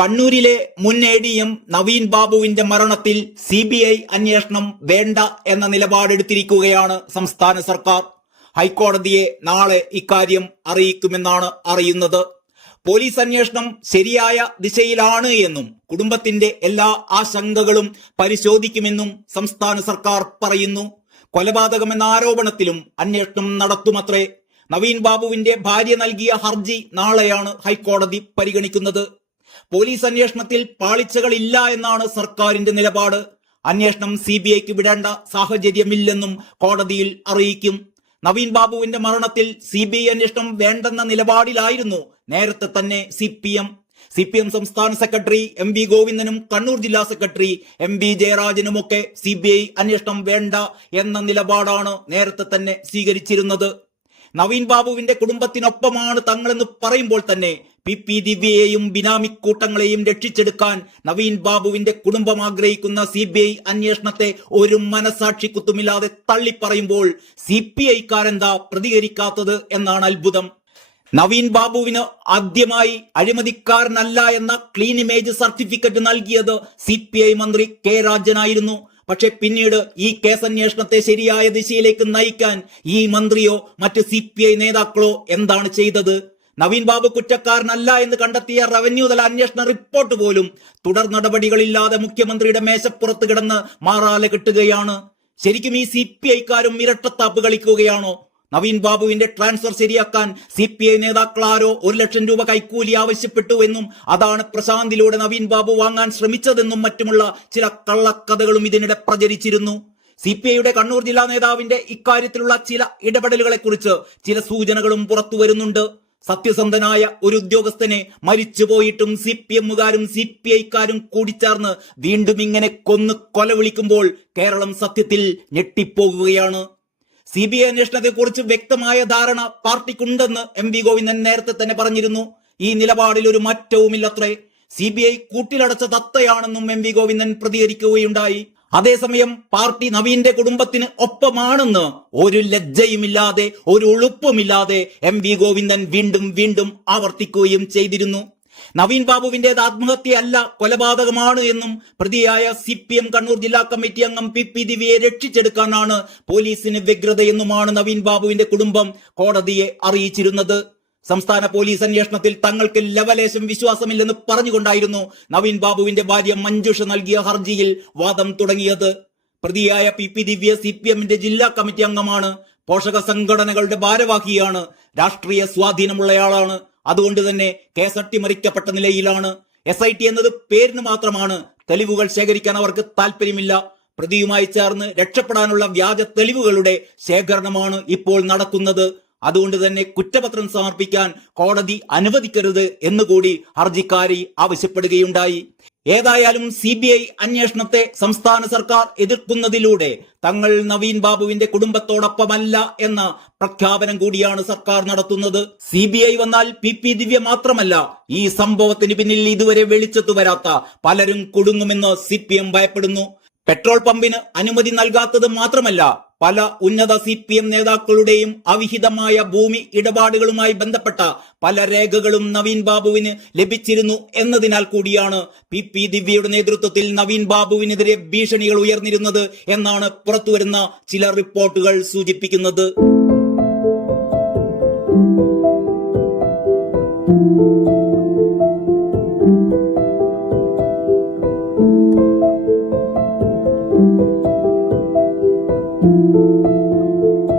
കണ്ണൂരിലെ മുൻ എ.ഡി.എം. നവീൻ ബാബുവിന്റെ മരണത്തിൽ CBI അന്വേഷണം വേണ്ട എന്ന നിലപാടെടുത്തിരിക്കുകയാണ് സംസ്ഥാന സർക്കാർ. ഹൈക്കോടതിയെ നാളെ ഇക്കാര്യം അറിയിക്കുമെന്നാണ് അറിയുന്നത്. പോലീസ് അന്വേഷണം ശരിയായ ദിശയിലാണ് എന്നും കുടുംബത്തിന്റെ എല്ലാ ആശങ്കകളും പരിശോധിക്കുമെന്നും സംസ്ഥാന സർക്കാർ പറയുന്നു. കൊലപാതകമെന്ന ആരോപണത്തിലും അന്വേഷണം നടത്തുമത്രേ. നവീൻ ബാബുവിന്റെ ഭാര്യ നൽകിയ ഹർജി നാളെയാണ് ഹൈക്കോടതി പരിഗണിക്കുന്നത്. പോലീസ് അന്വേഷണത്തിൽ പാളിച്ചകളില്ല എന്നാണ് സർക്കാരിന്റെ നിലപാട്. അന്വേഷണം CBIക്ക് വിടേണ്ട സാഹചര്യമില്ലെന്നും കോടതിയിൽ അറിയിക്കും. നവീൻ ബാബുവിന്റെ മരണത്തിൽ CBI അന്വേഷണം വേണ്ടെന്ന നിലപാടിലായിരുന്നു നേരത്തെ തന്നെ CPM സംസ്ഥാന സെക്രട്ടറി MV ഗോവിന്ദനും കണ്ണൂർ ജില്ലാ സെക്രട്ടറി MB ജയരാജനുമൊക്കെ CBI അന്വേഷണം വേണ്ട എന്ന നിലപാടാണ് നേരത്തെ തന്നെ സ്വീകരിച്ചിരുന്നത്. നവീൻ ബാബുവിന്റെ കുടുംബത്തിനൊപ്പമാണ് തങ്ങളെന്ന് പറയുമ്പോൾ തന്നെ PP ദിവ്യയെയും ബിനാമിക്കൂട്ടങ്ങളെയും രക്ഷിച്ചെടുക്കാൻ നവീൻ ബാബുവിന്റെ കുടുംബം ആഗ്രഹിക്കുന്ന CBI അന്വേഷണത്തെ ഒരു മനസാക്ഷി കുത്തുമില്ലാതെ തള്ളിപ്പറയുമ്പോൾ CPIക്കാരെന്താ പ്രതികരിക്കാത്തത് എന്നാണ് അത്ഭുതം. നവീൻ ബാബുവിന് ആദ്യമായി അഴിമതിക്കാരനല്ല എന്ന ക്ലീൻ ഇമേജ് സർട്ടിഫിക്കറ്റ് നൽകിയത് CPI മന്ത്രി K രാജനായിരുന്നു. പക്ഷെ പിന്നീട് ഈ കേസ് അന്വേഷണത്തെ ശരിയായ ദിശയിലേക്ക് നയിക്കാൻ ഈ മന്ത്രിയോ മറ്റ് CPI നേതാക്കളോ എന്താണ് ചെയ്തത്? നവീൻ ബാബു കുറ്റക്കാരനല്ല എന്ന് കണ്ടെത്തിയ റവന്യൂ തല അന്വേഷണ റിപ്പോർട്ട് പോലും തുടർ നടപടികളില്ലാതെ മുഖ്യമന്ത്രിയുടെ മേശപ്പുറത്ത് കിടന്ന് മാറാലെ കിട്ടുകയാണ്. ശരിക്കും ഈ CPIക്കാരും ഇരട്ടത്താപ്പ് കളിക്കുകയാണോ? നവീൻ ബാബുവിന്റെ ട്രാൻസ്ഫർ ശരിയാക്കാൻ CPI നേതാക്കളാരോ 1 ലക്ഷം രൂപ കൈക്കൂലി ആവശ്യപ്പെട്ടു എന്നും അതാണ് പ്രശാന്തിലൂടെ നവീൻ ബാബു വാങ്ങാൻ ശ്രമിച്ചതെന്നും മറ്റുമുള്ള ചില കള്ളക്കഥകളും ഇതിനിടെ പ്രചരിച്ചിരുന്നു. CPIയുടെ കണ്ണൂർ ജില്ലാ നേതാവിന്റെ ഇക്കാര്യത്തിലുള്ള ചില ഇടപെടലുകളെ കുറിച്ച് ചില സൂചനകളും പുറത്തു വരുന്നുണ്ട്. സത്യസന്ധനായ ഒരു ഉദ്യോഗസ്ഥനെ മരിച്ചുപോയിട്ടും CPMകാരും CPIക്കാരും കൂടിച്ചേർന്ന് വീണ്ടും ഇങ്ങനെ കൊല വിളിക്കുമ്പോൾ കേരളം സത്യത്തിൽ ഞെട്ടിപ്പോകുകയാണ്. CBI അന്വേഷണത്തെക്കുറിച്ച് വ്യക്തമായ ധാരണ പാർട്ടിക്കുണ്ടെന്ന് MV ഗോവിന്ദൻ നേരത്തെ തന്നെ പറഞ്ഞിരുന്നു. ഈ നിലപാടിൽ ഒരു മാറ്റവുമില്ലത്രേ. CBI കൂട്ടിലടച്ച തത്തയാണെന്നും MV Govindan പ്രതികരിക്കുകയുണ്ടായി. അതേസമയം പാർട്ടി നവീന്റെ കുടുംബത്തിന് ഒപ്പമാണെന്ന് ഒരു ലജ്ജയുമില്ലാതെ ഒരു ഉളുപ്പുമില്ലാതെ MV ഗോവിന്ദൻ വീണ്ടും ആവർത്തിക്കുകയും ചെയ്തിരുന്നു. നവീൻ ബാബുവിന്റേത് ആത്മഹത്യയല്ല, കൊലപാതകമാണ് എന്നും പ്രതിയായ CPM കണ്ണൂർ ജില്ലാ കമ്മിറ്റി അംഗം PP ദിവ്യയെ രക്ഷിച്ചെടുക്കാനാണ് പോലീസിന് വ്യഗ്രതയെന്നുമാണ് നവീൻ ബാബുവിന്റെ കുടുംബം കോടതിയെ അറിയിച്ചിരുന്നത്. സംസ്ഥാന പോലീസ് അന്വേഷണത്തിൽ തങ്ങൾക്ക് ലവലേശം വിശ്വാസമില്ലെന്ന് പറഞ്ഞുകൊണ്ടായിരുന്നു നവീൻ ബാബുവിന്റെ ഭാര്യ മഞ്ജുഷ നൽകിയ ഹർജിയിൽ വാദം തുടങ്ങിയത്. പ്രതിയായ PP ദിവ്യ CPMന്റെ ജില്ലാ കമ്മിറ്റി അംഗമാണ്, പോഷക സംഘടനകളുടെ ഭാരവാഹിയാണ്, രാഷ്ട്രീയ സ്വാധീനമുള്ളയാളാണ്. അതുകൊണ്ട് തന്നെ കേസ് അട്ടിമറിക്കപ്പെട്ട നിലയിലാണ്. SIT എന്നത് പേരിന് മാത്രമാണ്. തെളിവുകൾ ശേഖരിക്കാൻ അവർക്ക് താല്പര്യമില്ല. പ്രതിയുമായി ചേർന്ന് രക്ഷപ്പെടാനുള്ള വ്യാജ തെളിവുകളുടെ ശേഖരണമാണ് ഇപ്പോൾ നടക്കുന്നത്. അതുകൊണ്ട് തന്നെ കുറ്റപത്രം സമർപ്പിക്കാൻ കോടതി അനുവദിക്കരുത് എന്നുകൂടി ഹർജിക്കാരി ആവശ്യപ്പെടുകയുണ്ടായി. ഏതായാലും CBI അന്വേഷണത്തെ സംസ്ഥാന സർക്കാർ എതിർക്കുന്നതിലൂടെ തങ്ങൾ നവീൻ ബാബുവിന്റെ കുടുംബത്തോടൊപ്പമല്ല എന്ന പ്രഖ്യാപനം കൂടിയാണ് സർക്കാർ നടത്തുന്നത്. CBI വന്നാൽ PP ദിവ്യ മാത്രമല്ല, ഈ സംഭവത്തിന് പിന്നിൽ ഇതുവരെ വെളിച്ചത്തു വരാത്ത പലരും കുടുങ്ങുമെന്ന് CPM ഭയപ്പെടുന്നു. പെട്രോൾ പമ്പിന് അനുമതി നൽകാത്തത് മാത്രമല്ല, പല ഉന്നത CPM നേതാക്കളുടെയും അവിഹിതമായ ഭൂമി ഇടപാടുകളുമായി ബന്ധപ്പെട്ട പല രേഖകളും നവീൻ ബാബുവിന് ലഭിച്ചിരുന്നു എന്നതിനാൽ കൂടിയാണ് PP ദിവ്യയുടെ നേതൃത്വത്തിൽ നവീൻ ബാബുവിനെതിരെ ഭീഷണികൾ ഉയർന്നിരുന്നത് എന്നാണ് പുറത്തുവരുന്ന ചില റിപ്പോർട്ടുകൾ സൂചിപ്പിക്കുന്നത്. Thank you.